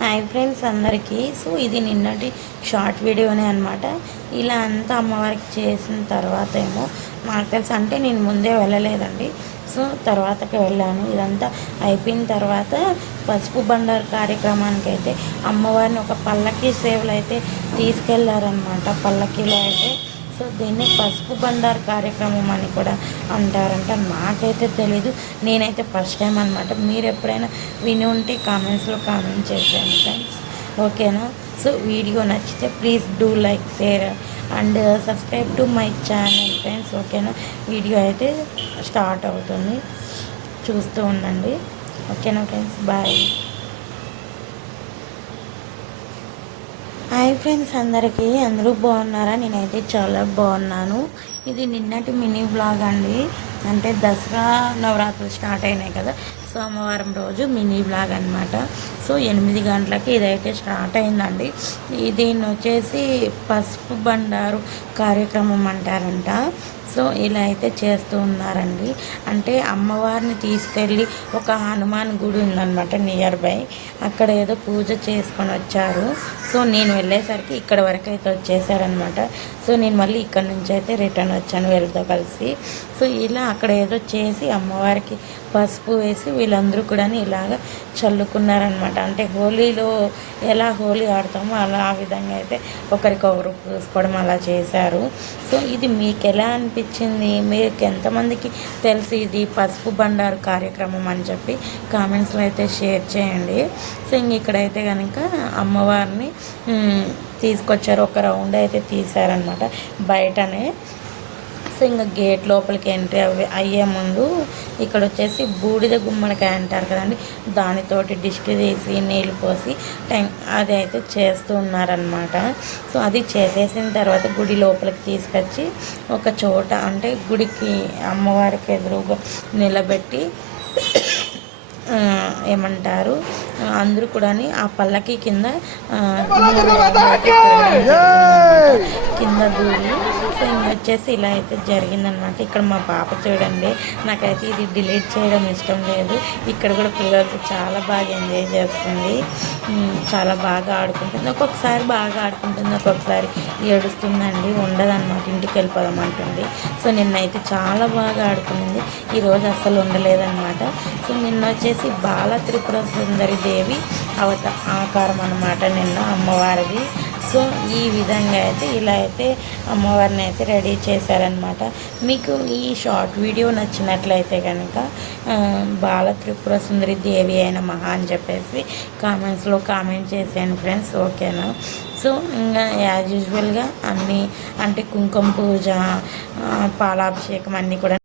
Hi friends అందరికీ. So ఇది నిన్నటి షార్ట్ వీడియోనే అనమాట ఇలా అంతా అమ్మవారికి చేసిన తర్వాత ఏమో నాకు తెలుసు అంటే నేను ముందే వెళ్ళలేదండి. సో తర్వాతకి వెళ్ళాను. ఇదంతా అయిపోయిన తర్వాత పసుపు బండారు కార్యక్రమానికి అయితే అమ్మవారిని ఒక పల్లకి సేవలు అయితే తీసుకెళ్ళారనమాట పల్లకీలో అయితే సో దీన్ని పసుపు బండారు కార్యక్రమం అని కూడా అంటారంట. నాకైతే తెలీదు. నేనైతే ఫస్ట్ టైం అనమాట మీరు ఎప్పుడైనా విని ఉంటే కామెంట్స్లో కామెంట్ చేసాను ఫ్రెండ్స్ ఓకేనా? సో వీడియో నచ్చితే please do like share and subscribe to my channel friends ఓకేనా? వీడియో అయితే స్టార్ట్ అవుతుంది. చూస్తూ ఉండండి. ఓకేనా ఫ్రెండ్స్ బాయ్ హాయ్ ఫ్రెండ్స్ అందరికీ అందరూ బాగున్నారా? నేనైతే చాలా బాగున్నాను. ఇది నిన్నటి మినీ బ్లాగ్ అండి. అంటే దసరా నవరాత్రులు స్టార్ట్ అయినాయి కదా. సోమవారం రోజు మినీ బ్లాగ్ అనమాట సో ఎనిమిది గంటలకి ఇదైతే స్టార్ట్ అయిందండి. దీన్ని వచ్చేసి పసుపు బండారు కార్యక్రమం అంటారంట. సో ఇలా అయితే చేస్తూ ఉన్నారండి. అంటే అమ్మవారిని తీసుకెళ్ళి ఒక హనుమాన్ గుడి ఉందన్నమాట నియర్ బై అక్కడ ఏదో పూజ చేసుకొని వచ్చారు. సో నేను వెళ్ళేసరికి ఇక్కడ వరకు అయితే వచ్చేసారనమాట సో నేను మళ్ళీ ఇక్కడ నుంచి అయితే రిటర్న్ వచ్చాను వీళ్ళతో కలిసి. సో ఇలా అక్కడ ఏదో చేసి అమ్మవారికి పసుపు వేసి వీళ్ళందరూ కూడా ఇలాగ చల్లుకున్నారనమాట అంటే హోలీలో ఎలా హోలీ ఆడతామో అలా ఆ విధంగా అయితే ఒకరికొకరు పూసుకోవడం అలా చేశారు. సో ఇది మీకు ఎలా అనిపించింది? మీకు ఎంతమందికి తెలిసి ఇది పసుపు బండారు కార్యక్రమం అని చెప్పి కామెంట్స్లో అయితే షేర్ చేయండి. సో ఇంక ఇక్కడైతే కనుక అమ్మవారిని తీసుకొచ్చారు. ఒక రౌండ్ అయితే తీశారనమాట బయటనే. సో ఇంకా గేట్ లోపలికి ఎంట్రీ అవి అయ్యే ముందు ఇక్కడ వచ్చేసి బూడిద గుమ్మడికాయ అంటారు కదండి దానితోటి దిష్టి తీసి నీళ్ళు పోసి టైం అది అయితే చేస్తూ ఉన్నారనమాట సో అది చేసేసిన తర్వాత గుడి లోపలికి తీసుకొచ్చి ఒక చోట అంటే గుడికి అమ్మవారికి ఎదురుగా నిలబెట్టి ఏమంటారు అందరూ కూడా ఆ పల్లకి కింద కింద దూరి సో వచ్చేసి ఇలా అయితే జరిగిందనమాట ఇక్కడ మా పాప చూడండి నాకైతే ఇది డిలీట్ చేయడం ఇష్టం లేదు. ఇక్కడ కూడా పిల్లలతో చాలా బాగా ఎంజాయ్ చేస్తుంది. చాలా బాగా ఆడుకుంటుంది. ఒక్కొక్కసారి బాగా ఆడుకుంటుంది ఒక్కొక్కసారి ఏడుస్తుందండి ఉండదన్నమాట. ఇంటికి వెళ్ళిపోదాం అంటుంది. సో నిన్నైతే చాలా బాగా ఆడుకునింది ఈరోజు అస్సలు ఉండలేదన్నమాట. సో నిన్న వచ్చేసి బాల త్రిపుర సుందరి దేవి అవత ఆకారం అన్నమాట నిన్న అమ్మవారిది. సో ఈ విధంగా అయితే ఇలా అయితే అమ్మవారిని అయితే రెడీ చేశారనమాట మీకు ఈ షార్ట్ వీడియో నచ్చినట్లయితే కనుక బాల త్రిపుర సుందరి దేవి అయిన మహా అని చెప్పేసి కామెంట్స్లో కామెంట్ చేసాను ఫ్రెండ్స్ ఓకేనా? సో ఇంకా యాజ్ యూజువల్గా అన్నీ అంటే కుంకుమ పూజ పాలాభిషేకం అన్నీ కూడా